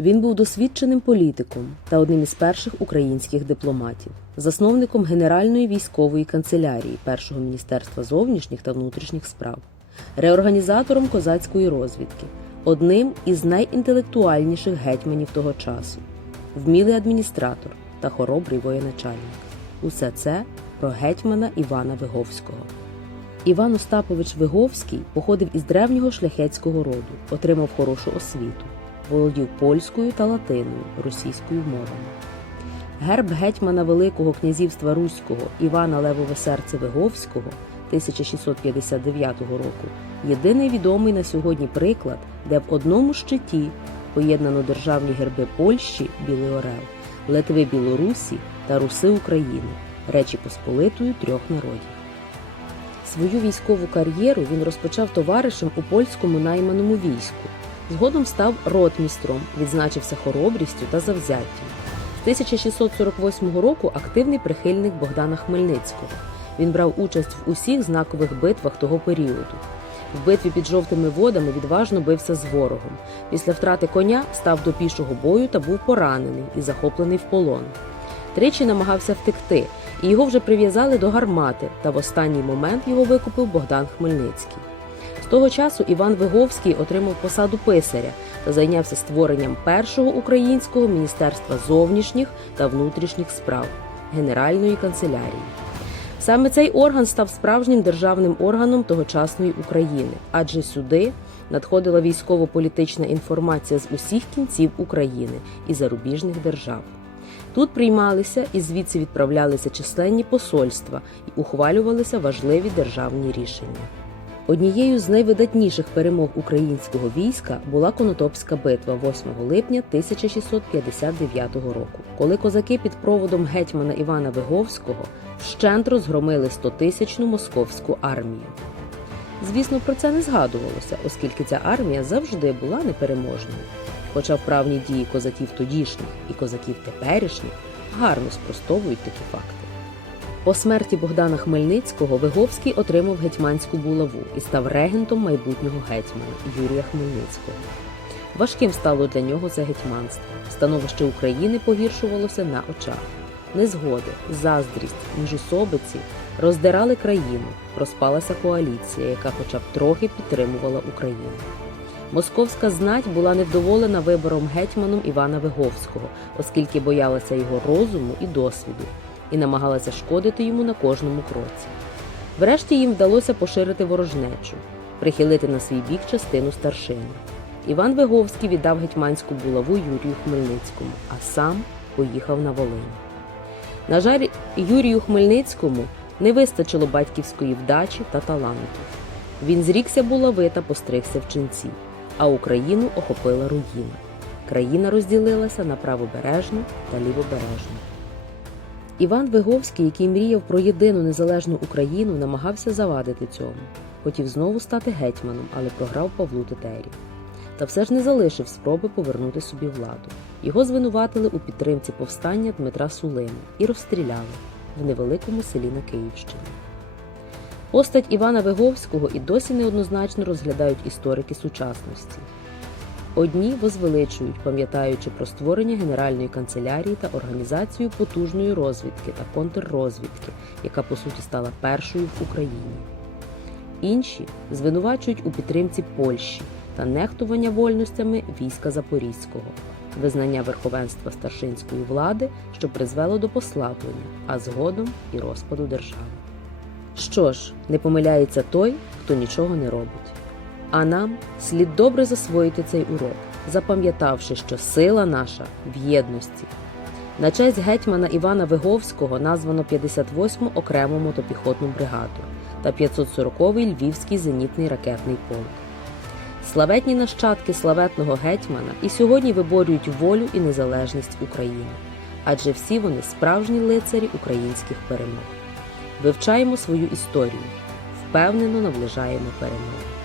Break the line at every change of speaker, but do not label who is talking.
Він був досвідченим політиком та одним із перших українських дипломатів, засновником Генеральної військової канцелярії Першого міністерства зовнішніх та внутрішніх справ, реорганізатором козацької розвідки, одним із найінтелектуальніших гетьманів того часу, вмілий адміністратор та хоробрий воєначальник. Усе це про гетьмана Івана Виговського. Іван Остапович Виговський походив із древнього шляхетського роду, отримав хорошу освіту, володів польською та латиною, російською мовами. Герб гетьмана Великого князівства Руського Івана Левове серце Виговського 1659 року єдиний відомий на сьогодні приклад, де в одному щиті поєднано державні герби Польщі Білий Орел, Литви Білорусі та Руси України, Речі Посполитої трьох народів. Свою військову кар'єру він розпочав товаришем у польському найманому війську. Згодом став ротмістром, відзначився хоробрістю та завзяттям. З 1648 року активний прихильник Богдана Хмельницького. Він брав участь в усіх знакових битвах того періоду. В битві під жовтими водами відважно бився з ворогом. Після втрати коня став до пішого бою та був поранений і захоплений в полон. Тричі намагався втекти, і його вже прив'язали до гармати, та в останній момент його викупив Богдан Хмельницький. Того часу Іван Виговський отримав посаду писаря та зайнявся створенням першого українського міністерства зовнішніх та внутрішніх справ Генеральної канцелярії. Саме цей орган став справжнім державним органом тогочасної України, адже сюди надходила військово-політична інформація з усіх кінців України і зарубіжних держав. Тут приймалися і звідси відправлялися численні посольства і ухвалювалися важливі державні рішення. Однією з найвидатніших перемог українського війська була Конотопська битва 8 липня 1659 року, коли козаки під проводом гетьмана Івана Виговського вщент розгромили 100-тисячну московську армію. Звісно, про це не згадувалося, оскільки ця армія завжди була непереможною. Хоча вправні дії козаків тодішніх і козаків теперішніх гарно спростовують такі факти. По смерті Богдана Хмельницького Виговський отримав гетьманську булаву і став регентом майбутнього гетьмана Юрія Хмельницького. Важким стало для нього це гетьманство. Становище України погіршувалося на очах. Незгоди, заздрість, міжусобиці роздирали країну, розпалася коаліція, яка хоча б трохи підтримувала Україну. Московська знать була невдоволена вибором гетьманом Івана Виговського, оскільки боялася його розуму і досвіду, і намагалася шкодити йому на кожному кроці. Врешті їм вдалося поширити ворожнечу, прихилити на свій бік частину старшини. Іван Виговський віддав гетьманську булаву Юрію Хмельницькому, а сам поїхав на Волинь. На жаль, Юрію Хмельницькому не вистачило батьківської вдачі та таланту. Він зрікся булави та постригся в ченці, а Україну охопила руїна. Країна розділилася на правобережну та лівобережну. Іван Виговський, який мріяв про єдину незалежну Україну, намагався завадити цьому. Хотів знову стати гетьманом, але програв Павлу Тетері. Та все ж не залишив спроби повернути собі владу. Його звинуватили у підтримці повстання Дмитра Сулими і розстріляли в невеликому селі на Київщині. Постать Івана Виговського і досі неоднозначно розглядають історики сучасності. Одні возвеличують, пам'ятаючи про створення Генеральної канцелярії та організацію потужної розвідки та контррозвідки, яка по суті стала першою в Україні. Інші звинувачують у підтримці Польщі та нехтування вольностями війська Запорізького, визнання верховенства старшинської влади, що призвело до послаблення, а згодом і розпаду держави. Що ж, не помиляється той, хто нічого не робить. А нам слід добре засвоїти цей урок, запам'ятавши, що сила наша в єдності. На честь гетьмана Івана Виговського названо 58-му окрему мотопіхотну бригаду та 540-й Львівський зенітний ракетний полк. Славетні нащадки славетного гетьмана і сьогодні виборюють волю і незалежність України, адже всі вони справжні лицарі українських перемог. Вивчаємо свою історію, впевнено наближаємо перемогу.